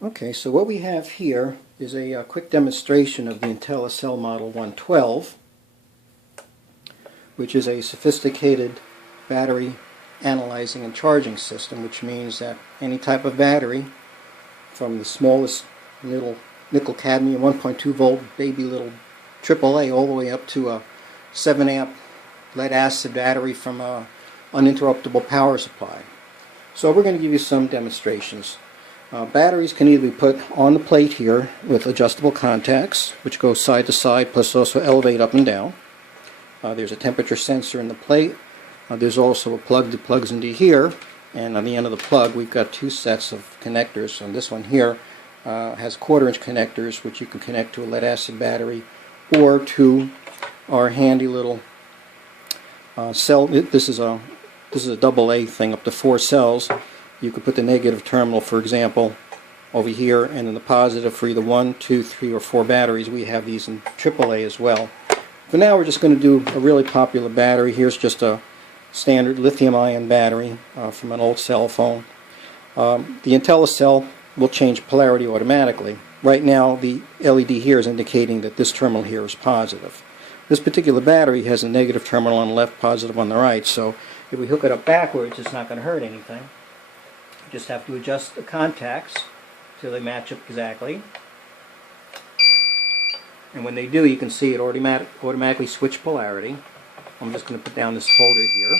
Okay, so what we have here is a quick demonstration of the Intelli-Cell Model 112, which is a sophisticated battery analyzing and charging system, which means that any type of battery, from the smallest little nickel cadmium 1.2 volt baby little AAA all the way up to a 7 amp lead acid battery from a uninterruptible power supply. So we're going to give you some demonstrations. Batteries can either be put on the plate here with adjustable contacts, which go side to side, plus also elevate up and down. There's a temperature sensor in the plate. There's also a plug that plugs into here, and on the end of the plug we've got two sets of connectors. And this one here has 1/4-inch connectors, which you can connect to a lead acid battery or to our handy little cell. This is a AA thing, up to 4 cells. You could put the negative terminal, for example, over here, and then the positive for either 1, 2, 3, or 4 batteries. We have these in AAA as well. For now, we're just going to do a really popular battery. Here's just a standard lithium-ion battery from an old cell phone. The Intelli-Cell will change polarity automatically. Right now, the LED here is indicating that this terminal here is positive. This particular battery has a negative terminal on the left, positive on the right, so if we hook it up backwards, it's not going to hurt anything. You just have to adjust the contacts so they match up exactly. And when they do, you can see it automatically switch polarity. I'm just going to put down this holder here.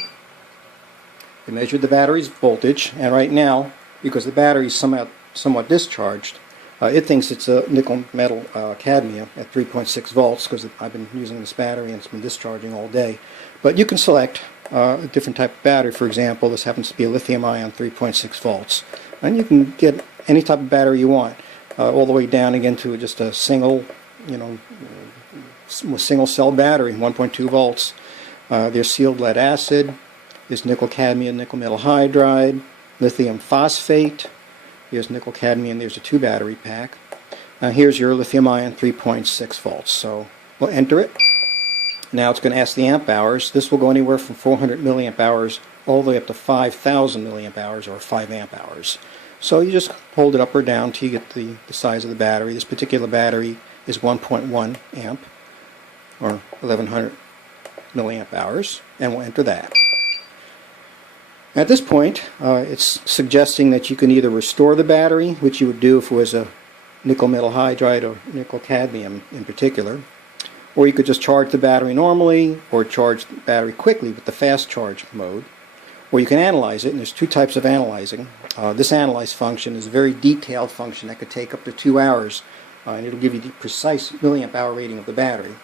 They measured the battery's voltage, and right now, because the battery is somewhat discharged, it thinks it's a nickel metal cadmium at 3.6 volts because I've been using this battery and it's been discharging all day. But you can select a different type of battery. For example, this happens to be a lithium-ion 3.6 volts. And you can get any type of battery you want, all the way down again to just a single, single cell battery, 1.2 volts. There's sealed lead acid, there's nickel cadmium, nickel metal hydride, lithium phosphate, there's nickel cadmium, there's a 2 battery pack. Here's your lithium-ion 3.6 volts. So we'll enter it. Now it's going to ask the amp hours. This will go anywhere from 400 milliamp hours all the way up to 5,000 milliamp hours or 5 amp hours. So you just hold it up or down till you get the size of the battery. This particular battery is 1.1 amp or 1100 milliamp hours, and we'll enter that. At this point, it's suggesting that you can either restore the battery, which you would do if it was a nickel metal hydride or nickel cadmium in particular, or you could just charge the battery normally, or charge the battery quickly with the fast charge mode, or you can analyze it. And there's 2 types of analyzing. This analyze function is a very detailed function that could take up to 2 hours, and it'll give you the precise milliamp hour rating of the battery.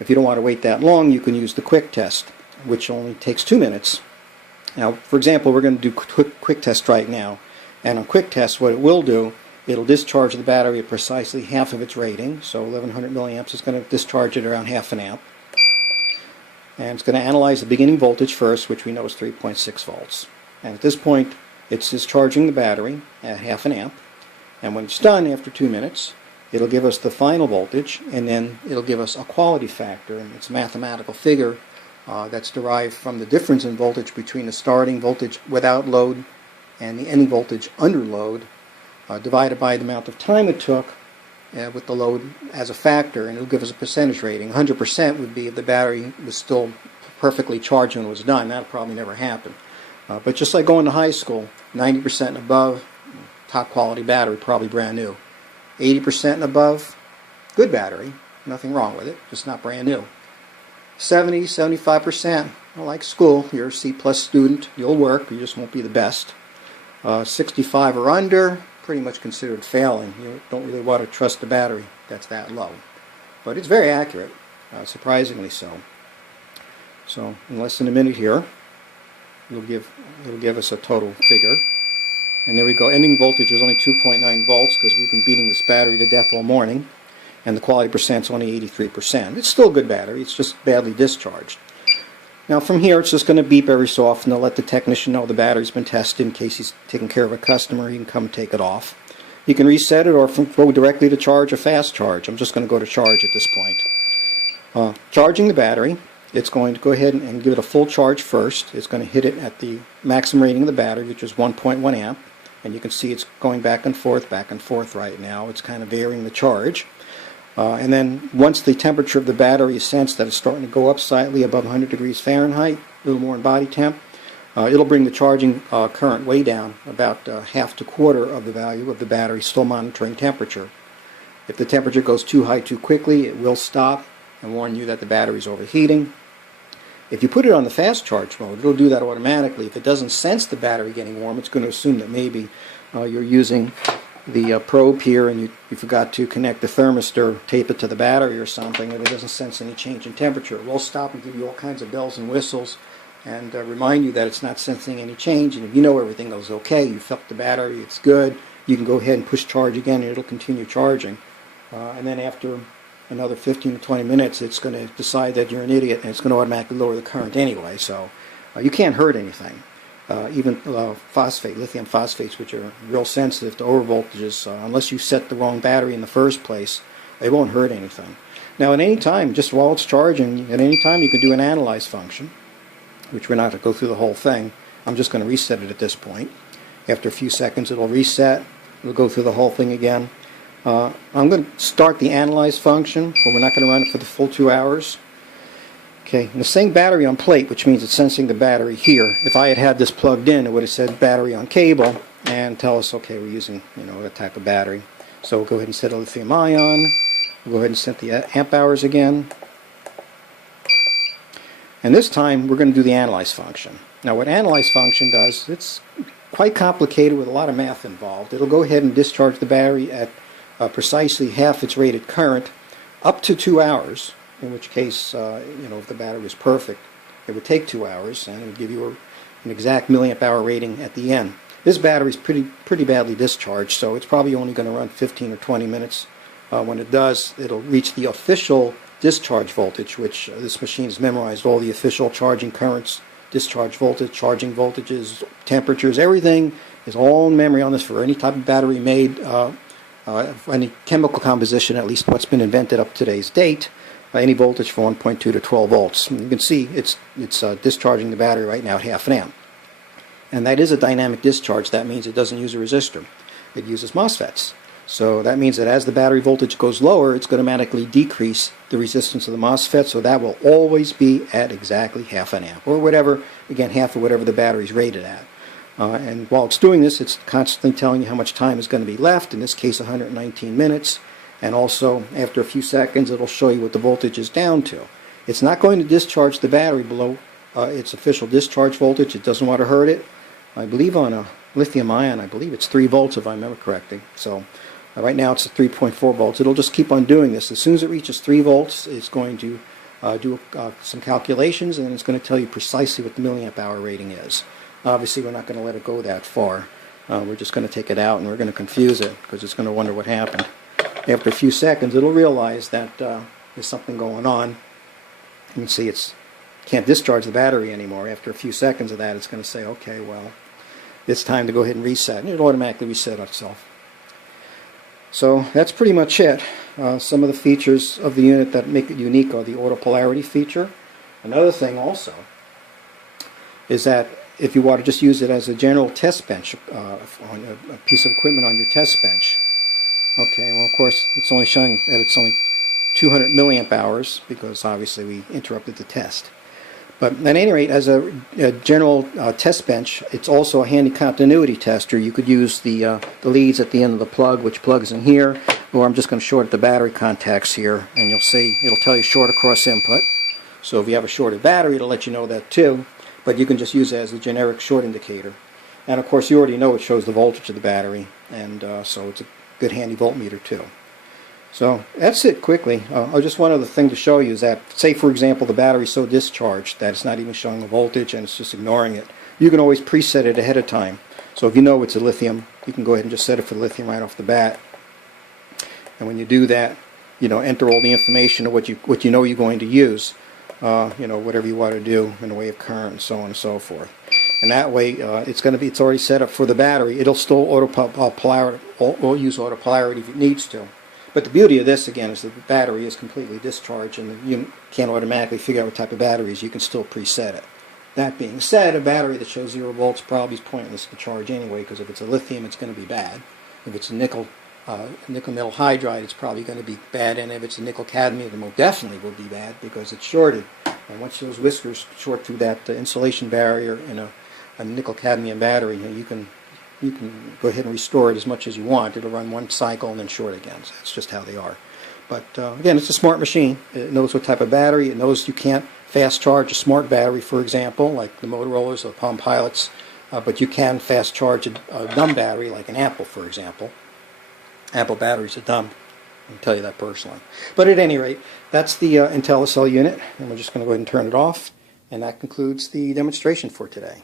If you don't want to wait that long, you can use the quick test, which only takes 2 minutes. Now, for example, we're going to do quick test right now, and on quick test, what it will do, it'll discharge the battery at precisely half of its rating. So 1100 milliamps is going to discharge it around half an amp. And it's going to analyze the beginning voltage first, which we know is 3.6 volts. And at this point, it's discharging the battery at half an amp. And when it's done, after 2 minutes, it'll give us the final voltage, and then it'll give us a quality factor. And it's a mathematical figure that's derived from the difference in voltage between the starting voltage without load and the ending voltage under load, divided by the amount of time it took with the load as a factor, and it'll give us a percentage rating. 100% would be if the battery was still perfectly charged when it was done. That'll probably never happen. But just like going to high school, 90% and above, top quality battery, probably brand new. 80% and above, good battery, nothing wrong with it, just not brand new. 70, 75%, well, like school, you're a C+ student, you'll work, you just won't be the best. 65 or under, pretty much considered failing. You don't really want to trust the battery that's that low. But it's very accurate, surprisingly so. So in less than a minute here, it'll give us a total figure. And there we go. Ending voltage is only 2.9 volts because we've been beating this battery to death all morning. And the quality percent is only 83%. It's still a good battery, it's just badly discharged. Now from here, it's just going to beep every so often to let the technician know the battery's been tested. In case he's taking care of a customer, he can come take it off. You can reset it or go directly to charge or fast charge. I'm just going to go to charge at this point. Charging the battery, it's going to go ahead and give it a full charge first. It's going to hit it at the maximum rating of the battery, which is 1.1 amp. and you can see it's going back and forth right now. It's kind of varying the charge. And then once the temperature of the battery is sensed that it's starting to go up slightly above 100 degrees Fahrenheit, a little more in body temp, it'll bring the charging current way down, about half to quarter of the value of the battery, still monitoring temperature. If the temperature goes too high too quickly, it will stop and warn you that the battery is overheating. If you put it on the fast charge mode, it'll do that automatically. If it doesn't sense the battery getting warm, it's going to assume that maybe you're using the probe here and you forgot to connect the thermistor, tape it to the battery or something, and it doesn't sense any change in temperature. It will stop and give you all kinds of bells and whistles and remind you that it's not sensing any change. And if you know everything goes okay, you felt the battery, it's good, you can go ahead and push charge again and it'll continue charging. And then after another 15 to 20 minutes, it's going to decide that you're an idiot and it's going to automatically lower the current anyway. So you can't hurt anything. Even lithium phosphates, which are real sensitive to overvoltages, unless you set the wrong battery in the first place, they won't hurt anything. Now at any time, just while it's charging, at any time you can do an analyze function, which we're not going to go through the whole thing. I'm just going to reset it at this point. After a few seconds it'll reset. We'll go through the whole thing again. I'm going to start the analyze function, but we're not going to run it for the full 2 hours. Okay, and the same battery on plate, which means it's sensing the battery here. If I had had this plugged in, it would have said battery on cable and tell us, okay, we're using that type of battery. So we'll go ahead and set a lithium ion. We'll go ahead and set the amp hours again. And this time we're going to do the analyze function. Now what analyze function does, it's quite complicated with a lot of math involved. It'll go ahead and discharge the battery at precisely half its rated current up to 2 hours. In which case, if the battery was perfect, it would take 2 hours, and it would give you an exact milliamp hour rating at the end. This battery is pretty badly discharged, so it's probably only going to run 15 or 20 minutes. When it does, it'll reach the official discharge voltage, which this machine has memorized all the official charging currents, discharge voltage, charging voltages, temperatures, everything is all in memory on this for any type of battery made, for any chemical composition, at least what's been invented up to today's date. Any voltage from 1.2 to 12 volts. And you can see it's discharging the battery right now at half an amp. And that is a dynamic discharge. That means it doesn't use a resistor. It uses MOSFETs. So that means that as the battery voltage goes lower, it's going to automatically decrease the resistance of the MOSFET, so that will always be at exactly half an amp, or whatever, again, half of whatever the battery's rated at. And while it's doing this, it's constantly telling you how much time is going to be left, in this case 119 minutes. And also, after a few seconds, it'll show you what the voltage is down to. It's not going to discharge the battery below its official discharge voltage. It doesn't want to hurt it. I believe on a lithium ion, I believe it's 3 volts if I remember correctly. So right now it's at 3.4 volts. It'll just keep on doing this. As soon as it reaches 3 volts, it's going to do some calculations, and it's going to tell you precisely what the milliamp hour rating is. Obviously, we're not going to let it go that far. We're just going to take it out, and we're going to confuse it, because it's going to wonder what happened. After a few seconds, it'll realize that there's something going on. You can see it can't discharge the battery anymore. After a few seconds of that, it's going to say, okay, well, it's time to go ahead and reset. And it'll automatically reset itself. So that's pretty much it. Some of the features of the unit that make it unique are the autopolarity feature. Another thing also is that if you want to just use it as a general test bench, on a piece of equipment on your test bench, okay, well, of course, it's only showing that it's only 200 milliamp hours, because obviously we interrupted the test. But at any rate, as a general test bench, it's also a handy continuity tester. You could use the leads at the end of the plug, which plugs in here, or I'm just going to short the battery contacts here, and you'll see it'll tell you short across input. So if you have a shorted battery, it'll let you know that too, but you can just use it as a generic short indicator. And of course, you already know it shows the voltage of the battery, and so it's a good handy voltmeter too. So that's it quickly. Just one other thing to show you is that, say for example, the battery is so discharged that it's not even showing the voltage and it's just ignoring it. You can always preset it ahead of time. So if you know it's a lithium, you can go ahead and just set it for lithium right off the bat. And when you do that, enter all the information of what you know you're going to use. Whatever you want to do in the way of current and so on and so forth. And that way, it's already set up for the battery. It'll still use autopolarity if it needs to. But the beauty of this, again, is that the battery is completely discharged, and you can't automatically figure out what type of battery it is. You can still preset it. That being said, a battery that shows 0 volts probably is pointless to charge anyway, because if it's a lithium, it's going to be bad. If it's a nickel metal hydride, it's probably going to be bad, and if it's a nickel cadmium, it most definitely will be bad because it's shorted. And once those whiskers short through that insulation barrier in a nickel cadmium battery, you can go ahead and restore it as much as you want. It'll run one cycle and then short again. So that's just how they are. But again, it's a smart machine. It knows what type of battery. It knows you can't fast charge a smart battery, for example, like the Motorola's or Palm Pilots, but you can fast charge a dumb battery, like an Apple, for example. Apple batteries are dumb. I can tell you that personally. But at any rate, that's the Intelli-Cell unit, and we're just going to go ahead and turn it off. And that concludes the demonstration for today.